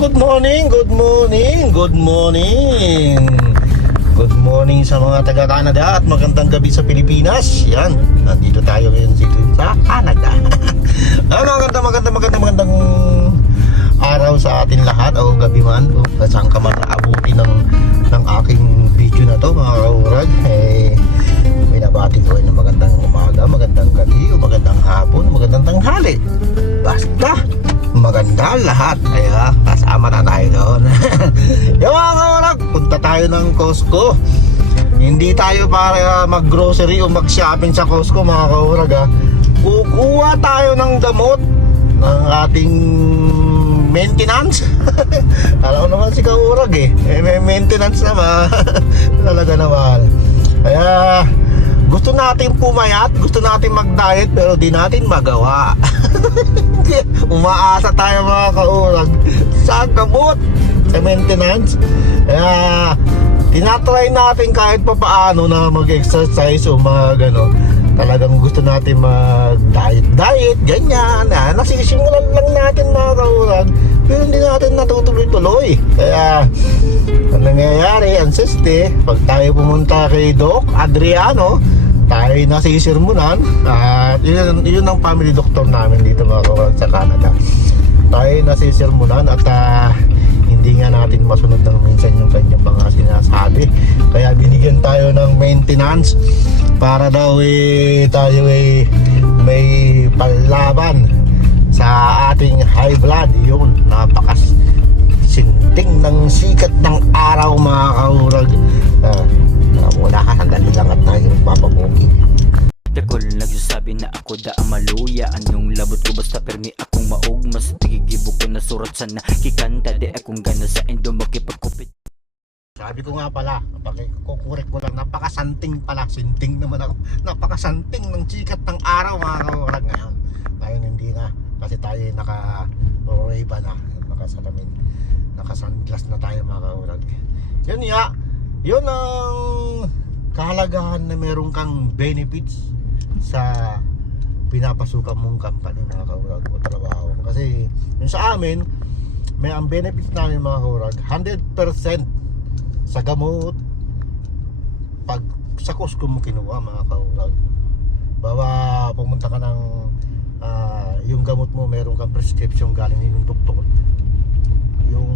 good morning, good morning, good morning. Good morning sa mga taga-Canada at magandang gabi sa Pilipinas. Yan, nandito tayo ngayon sa Canada. Magandang araw sa atin lahat o gabi man o saan ka man naabuti ng aking video na to mga kaurag. May nabati ko ng magandang umaga, magandang gabi o magandang hapon, magandang tanghali. Basta maganda lahat. Kaya kasama na tayo doon. Yung mga kaurag, punta tayo ng Costco. Hindi tayo para mag-grocery o mag-shopping sa Costco mga kaurag ha. Kukuha tayo ng gamot ng ating maintenance. Alam mo naman si kaurag may maintenance naman. Talaga naman. Kaya gusto natin pumayat, gusto natin mag-diet pero di natin magawa. Umaasa tayo mga kaurag sa gamot, sa maintenance. Kaya tinatry natin kahit pa paano na mag-exercise o talagang gusto natin mag-diet, ganyan. Nasisimulan lang natin mga kaurag pero hindi natin natutuloy-tuloy. Kaya ang nangyayari, ang siste, pag tayo pumunta kay Doc Adriano, tayo nasisirmunan. At yun ang family doctor namin dito mga kaurag sa Canada. Tayo nasisirmunan at hindi nga natin masunod ng minsan yung kanyang mga sinasabi. Kaya binigyan tayo ng maintenance para daw tayo may panlaban sa ating high blood. Yun, napakasinting ng sikat ng araw mga kaurag. Wala ka, sandali lang at tayo papabuki. Dakol nagsasabi na ako da ang maluya. Anong labot ko basta permi akong maog. Mas tigigibok ko na surat sa nakikanta. Di akong gana sa endo makipagkupit. Sabi ko nga pala, kukurek ko lang, napakasanting pala. Sinting naman ako. Napakasanting ng sikat ng araw mga kaurag ngayon. Ngayon hindi na, kasi tayo naka-Ray-Ban na, nakasalamin, naka-sunglass na tayo mga kaurag. Yun ya, yun ang kahalagahan na meron kang benefits sa pinapasukan mong company mga kaurag o trabaho. Kasi yun sa amin, may ang benefits namin mga kaurag 100% sa gamot. Pag sa Costco mo kinuha mga kaurag, bawa pumunta ka ng yung gamot mo, meron kang prescription galing yung doktor, yung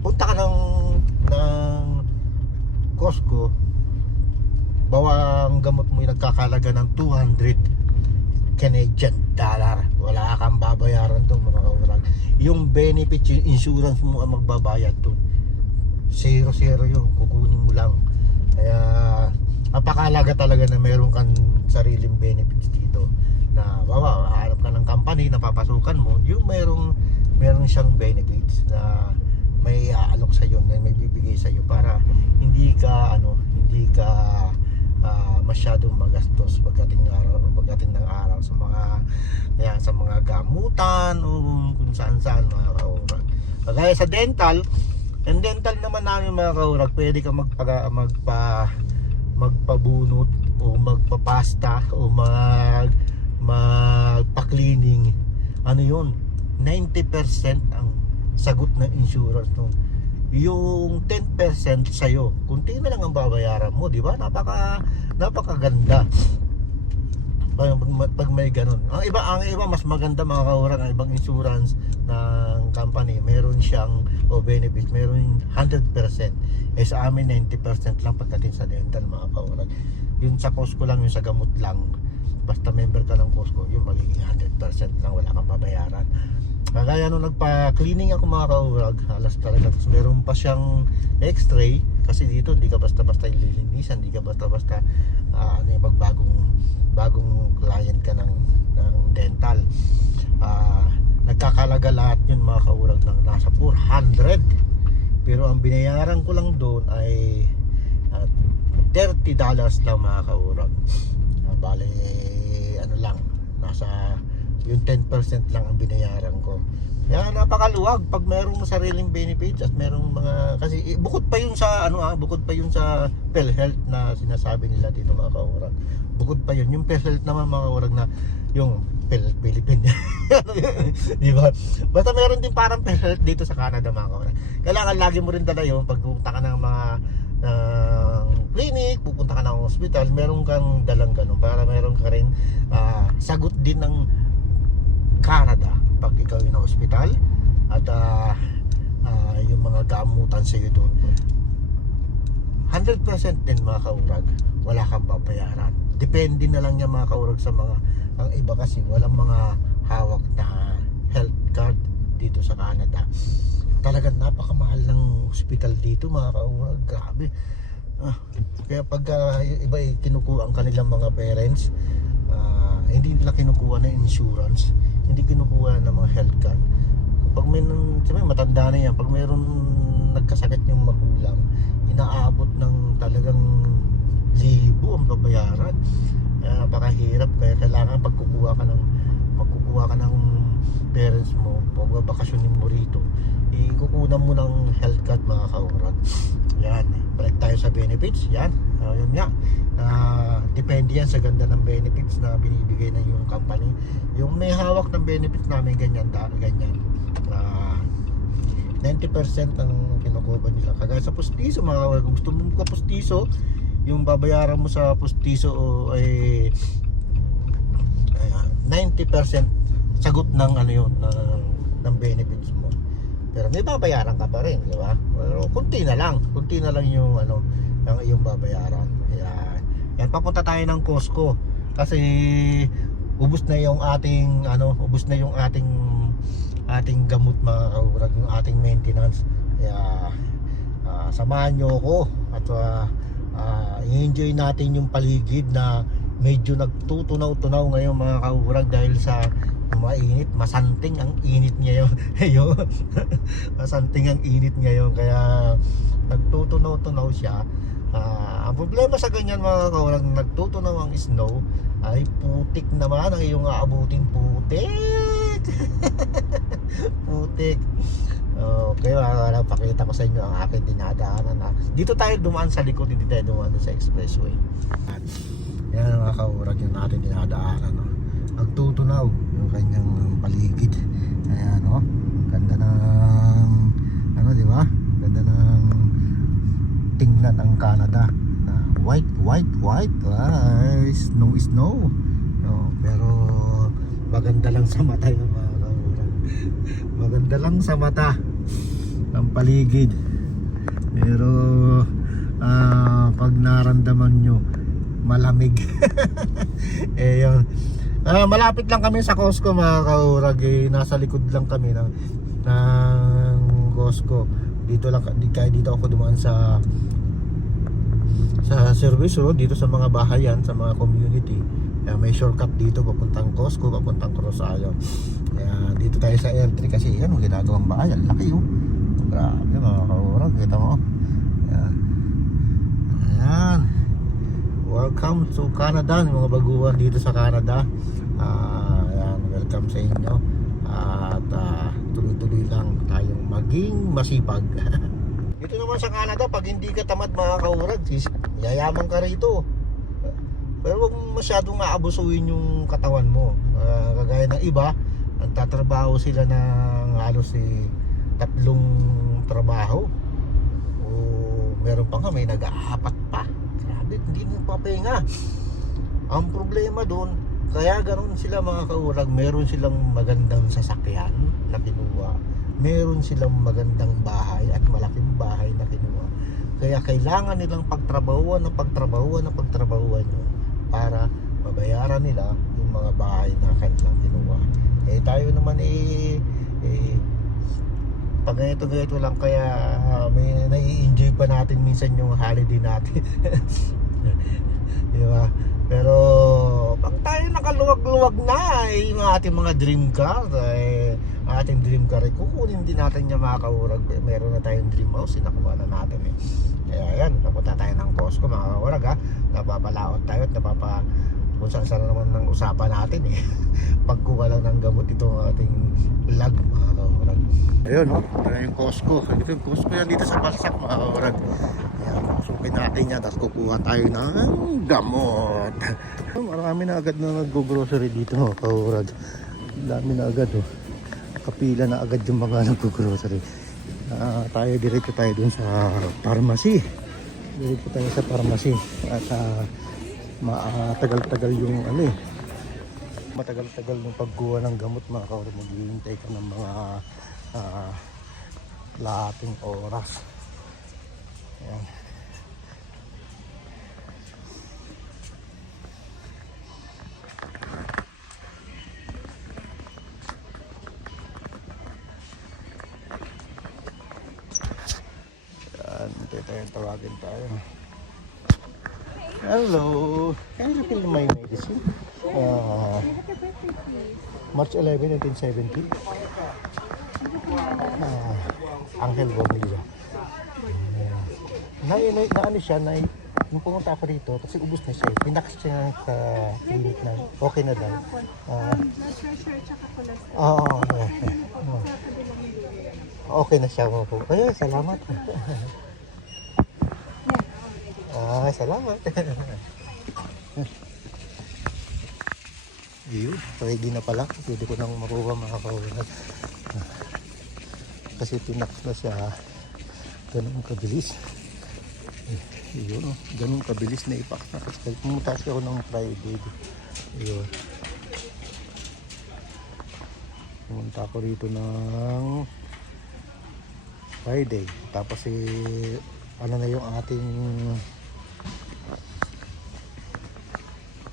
punta ka ng Costco, bawa ang gamot mo yung nagkakalaga ng 200 Canadian dollar, wala kang babayaran doon mga kaurag. Yung benefit, yung insurance mo ang magbabayad doon, 0 yun, kukunin mo lang. Kaya napakalaga talaga na meron kang sariling benefits dito, na bawa hahanap ka ng company na papasukan mo, yung meron siyang benefits na may aalok sa iyo, na may bibigay sa iyo para hindi ka masyadong magastos pagdating ng araw sa mga gamutan o kung saan mga kaurag. Kaya sa dental naman namin mga kaurag, pwede ka magpabunot o magpapasta o magpa-cleaning. Ano yun? 90% ang sagot ng insurance nun. Yung 10% sa'yo, kunti na lang ang babayaran mo, di ba? Napakaganda pag may ganun. Ang iba mas maganda mga kaurag, ang ibang insurance ng company, meron siyang benefits, meron 100%. Sa amin 90% lang pagdating sa dental mga kaurag. Yung sa Costco lang, yung sa gamot lang, basta member ka ng Costco, yung magiging 100% lang, wala kang babayaran. Kaya nung nagpa-cleaning ako mga kaurag, alas talaga, tapos meron pa siyang x-ray. Kasi dito hindi ka basta-basta ililinisan, hindi ka basta-basta pag bagong client ka ng dental. Nagkakalaga lahat yun mga kaurag ng nasa 400. Pero ang binayaran ko lang doon ay $30 lang mga kaurag. Bale ano lang, nasa yung 10% lang ang binayaran ko. Yan, napakaluwag pag merong sariling benefits at merong mga, kasi bukod pa yun sa bukod pa yun sa PhilHealth na sinasabi nila dito mga kaurag. Bukod pa yun, yung PhilHealth naman mga kaurag na yung PhilHealth Philippines. Di ba? Basta meron din parang PhilHealth dito sa Canada mga kaurag. Kailangan lagi mo rin dala yun pag pupunta ka ng mga clinic, pupunta ka ng hospital, meron kang dalang ganun para meron ka rin sagot din ng Canada pag ikaw yung hospital at yung mga gamutan sa iyo doon 100% din mga kaurag, wala kang babayaran. Depende na lang niya mga kaurag sa mga, ang iba kasi walang mga hawak na health card dito sa Canada. Talagang napakamahal ng hospital dito mga kaurag, grabe. Kaya pag iba kinukuha ang kanilang mga parents, hindi nila kinukuha ng insurance, hindi kinukuha ng mga health card. Pag may matanda na yan, pag mayroon nagkasakit yung magulang, inaabot ng talagang libo ang babayaran. Napakahirap, kaya kailangan magkukuha ka ng parents mo, pag babakasyonin mo rito, ikukunan mo ng health card mga kaurag. Yan, balik tayo sa benefits. Yan, yun nga. Depende yan sa ganda ng benefits na binibigay ng yung company. Yung may hawak ng benefits namin ganyan. 90% ang kinukuha nila. Kagaya sa pustiso, mga kaurag, kung gusto mo magka-pustiso, yung babayaran mo sa pustiso ay 90% sagot ng ng benefits mo. Pero may babayaran ka pa rin, di ba? Pero kunti na lang yung ang iyong babayaran. Yan, papunta tayo ng Costco kasi ubos na yung ating ating gamot mga kaurag, yung ating maintenance. Kaya samahan nyo ako at i-enjoy natin yung paligid na medyo nagtutunaw-tunaw ngayon mga kaurag dahil sa mainit, masanting ang init ngayon. Masanting ang init ngayon, kaya nagtutunaw-tunaw siya. Ang problema sa ganyan mga kaurag, nagtutunaw ang snow, ay putik naman ang iyong aabutin. Putik. Putik. Okay, pakita ko sa inyo ang aking dinadaanan. Dito tayo dumaan sa likod, hindi tayo dumaan sa expressway. Yan mga kaurag yung natin dinadaanan. Nagtutunaw yung kanyang paligid. Ayan, ganda ng di ba? Ganda ng tingnan ang Canada na white. Snow. No, pero maganda lang sa mata yung mga kaurag. Maganda lang sa mata ang paligid. Pero pag naramdaman nyo malamig. Yun. Malapit lang kami sa Costco mga kaurag. Nasa likod lang kami ng Costco. Dito ako dumaan sa service road dito sa mga bahayan, sa mga community. May shortcut dito papuntang Costco, papuntang Rosario. Dito tayo sa R3 kasi yan ang ginagawang bahayan. Laki grabe mga kaurag, kita mo. Ayan. Welcome to Canada, mga baguhan dito sa Canada. Ayan, welcome sa inyo. At tuloy-tuloy lang tayong maging masipag. Dito naman sa Canada, pag hindi ka tamad mga kaurag, yayaman ka rito. Pero huwag masyadong maabusuin yung katawan mo. Kagaya ng iba, nagtatrabaho sila ng halos 3 trabaho. O meron pa nga, may nag-aapat pa. Grabe, hindi mo papahinga. Ang problema doon, kaya ganoon sila mga kaurag, meron silang magandang sasakyan na kinuha, meron silang magandang bahay at malaking bahay na kinuha. Kaya kailangan nilang pagtrabahuan yun para mabayaran nila yung mga bahay na kanilang kinuha. Tayo naman pag ganito lang, kaya may nai-enjoy pa natin minsan yung holiday natin. Diba? Pero pag tayo nakaluwag-luwag na yung ating mga dream car, ating dream car kukunin din natin yung mga kaurag. Meron na tayong dream house, nakuha na natin Kaya yan, napunta tayo ng Costco mga kaurag Napapalaot tayo at kung saan naman ng usapan natin eh. Pagkuha lang ng gamot itong ating lag mga kaurag. Ayun no, ito yung Costco. Ito yung Costco yan dito sa Balsac mga kaurag. Ayan, sukin natin yan, tapos kukuha tayo ng gamot. Marami na agad na nag-grocery dito mga kaurag. Dami na agad oh. Kapila na agad yung mga nag-grocery. Tayo diretso tayo dun sa pharmacy. Diretso tayo sa pharmacy. At matagal-tagal yung ano eh. Matagal-tagal yung pagkuha ng gamot mga kaurag. Maghihintay ka ng mga lahating oras. Ayan. Tawagin tayo. Hello. Can you refill my medicine? March 11, 1970. Angel Bonilla. Ano siya, nung pumunta ako dito, kasi ubus na siya. Pinakas siya sa clinic na okay na daw. Okay na siya. Ay, salamat. Salamat. Yun, ready na pala. Pwede ko nang makuha mga kaulad. Kasi tinax na siya. Ganun kabilis. Yun, ganun kabilis na ipak na. Kasi pumunta siya ako ng Friday. Yun. Pumunta ako rito ng Friday. Tapos ano na yung ating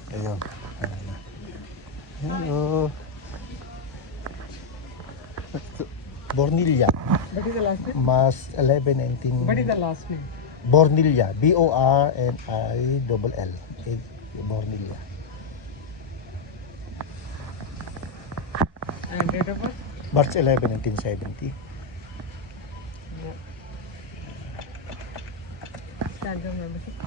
ayun. Hello. Bornilla. What is the last name? Mas 11, 19. What is the last name? Bornilla. Bornill. Okay. Bornilla. And date of birth? March 11, 1970. Start the membership.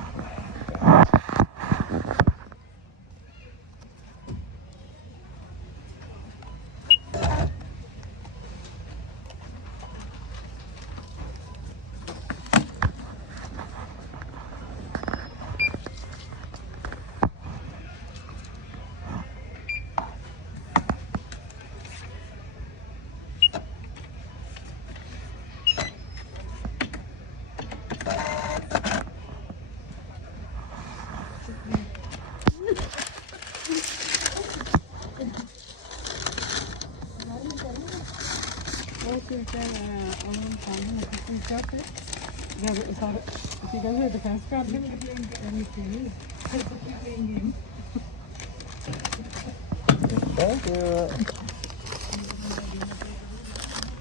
Thank you.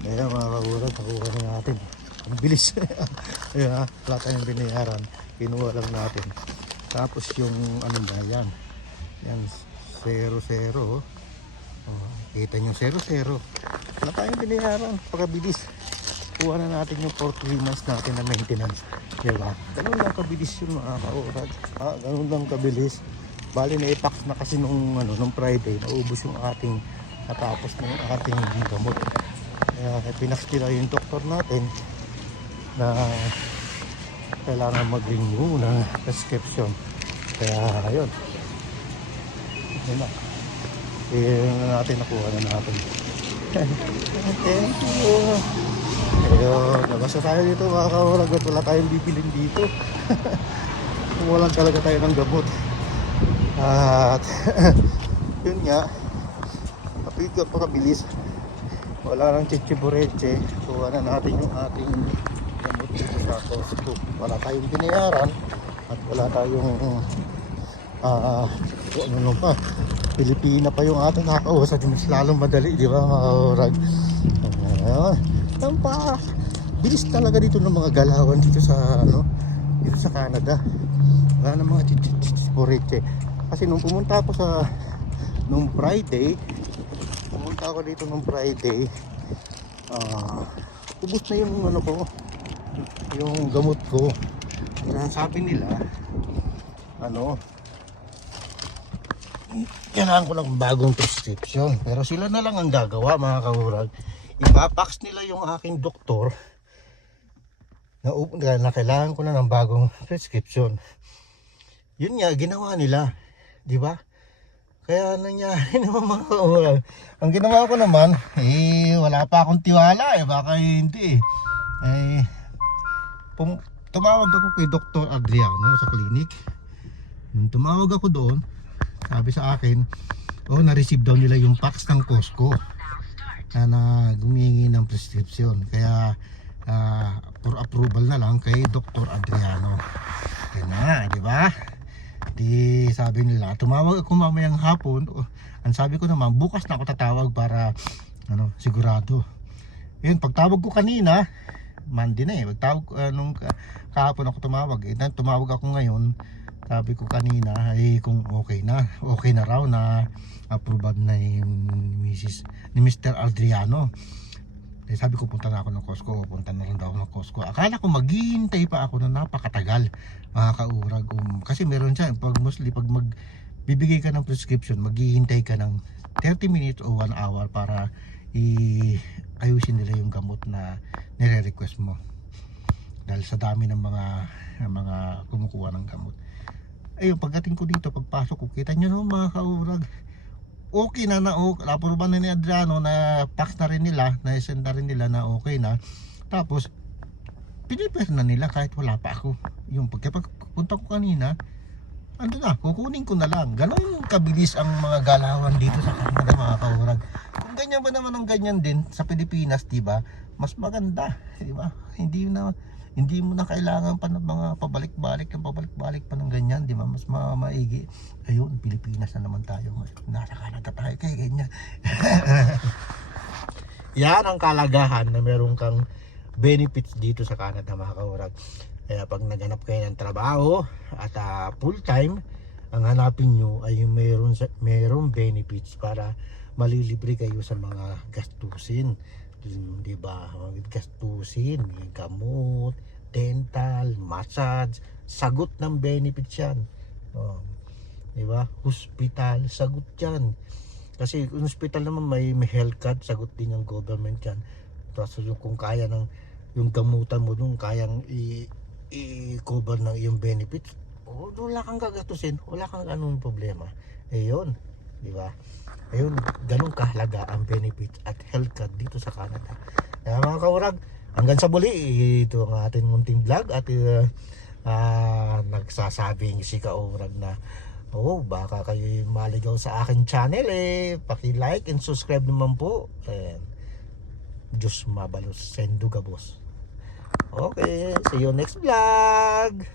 Ayan mga kaurag, nakuha na natin. Ang bilis. Ayan ha, wala tayong binayaran. Kinuha lang natin. Tapos yung ano ba yan? Yan, 0-0. Kita nyo 0-0. Wala tayong binayaran. Pagkabilis. Kuha na natin yung for 3 months natin na maintenance. Diba? Ganun lang kabilis yun mga kaurag. Ganun lang kabilis. Bali na i-pack na kasi nung Friday. Naubos yung ating natapos na yung ating gamot. Kaya pinakstila yung doktor natin na kailangan mag-renew ng prescription. Kaya ayun. Yun na. Yun na natin, nakuha na natin. Thank you. Ayun, nabasa tayo dito mga kaurag at wala tayong bibilin dito. Walang talaga tayo ng gamot. At yun nga, napakabilis. Wala nang chichibureche. Kuha na natin yung ating gamot dito sa Costco. Wala tayong binayaran at wala tayong ano pa, Pilipina pa yung ating nakakausap. Mas lalong madali, di ba mga kaurag? Bilis talaga dito ng mga galawan dito sa dito sa Canada. Wala na mga chichibureche. Kasi nung pumunta ako nung Friday, pumunta ako dito nung Friday, ubos na yung yung gamot ko. Kaya sabi nila, kailangan ko ng bagong prescription. Pero sila na lang ang gagawa, mga kaurag. Ipapax nila yung aking doktor na kailangan ko na ng bagong prescription. Yun nga, ginawa nila. Di ba? Kaya nangyari naman, mga kaurag. Ang ginawa ko naman, wala pa akong tiwala baka hindi tumawag ako kay Dr. Adriano sa clinic. Nung tumawag ako doon, sabi sa akin, na-receive daw nila yung fax ng Costco na gumingi ng prescription. Kaya for approval na lang kay Dr. Adriano. Yan na, di ba? Di sabi nila, tumawag ako mamayang hapon. Ang sabi ko naman, bukas na ako tatawag para sigurado. Yun, pagtawag ko kanina, Monday na pagtawag nung kahapon ako tumawag. Tumawag ako ngayon. Sabi ko kanina kung okay na raw na approved na yung ni Mr. Adriano. Sabi ko punta na ako ng Costco, punta na rin daw ako ng Costco. Akala ko maghihintay pa ako na napakatagal, mga kaurag. Kasi meron siya, pag magbibigay ka ng prescription, maghihintay ka ng 30 minutes o 1 hour para ayusin nila yung gamot na nire-request mo. Dahil sa dami ng mga kumukuha ng gamot. Ayun, pagdating ko dito, pagpasok ko, kita nyo no, mga kaurag, okay na approval na ni Adriano, na fax na rin nila, na-send na rin nila na okay na. Tapos pinipir na nila kahit wala pa ako. Yung pagpunta ko kanina, ando na, kukunin ko na lang. Ganon kabilis ang mga galawan dito sa Canada, mga kaurag. Kung ganyan ba naman ang ganyan din sa Pilipinas, diba? Mas maganda, diba? Hindi mo na kailangan pa ng mga pabalik-balik pa ng ganyan, di ba? Mas maigi. Ayun, Pilipinas na naman tayo. Nasa Canada tayo, kaya ganyan. Yan ang kalagahan na meron kang benefits dito sa Canada, mga kaurag. Kaya pag naghanap kayo ng trabaho at full time, ang hanapin nyo ay yung merong benefits para malilibre kayo sa mga gastusin. Di ba? Gastusin, gamot, dental, massage, sagot ng benefits yan. Di ba? Hospital, sagot yan. Kasi yung hospital naman may health card, sagot din ng government yan. Tapos kung kaya yung gamutan mo dun, kayang i-cover ng iyong benefits, wala kang gagastusin, wala kang anong problema. Ayun, di ba? Ayun, ganun kahalaga ang benefits at health card dito sa Canada. Kaya mga kaurag, hanggang sa muli, ito ang ating munting vlog at nagsasabing si Kaurag na baka kayo maligaw sa aking channel, paki-like and subscribe naman po. Diyos mabalos, sendo gabos. Okay, see you next vlog.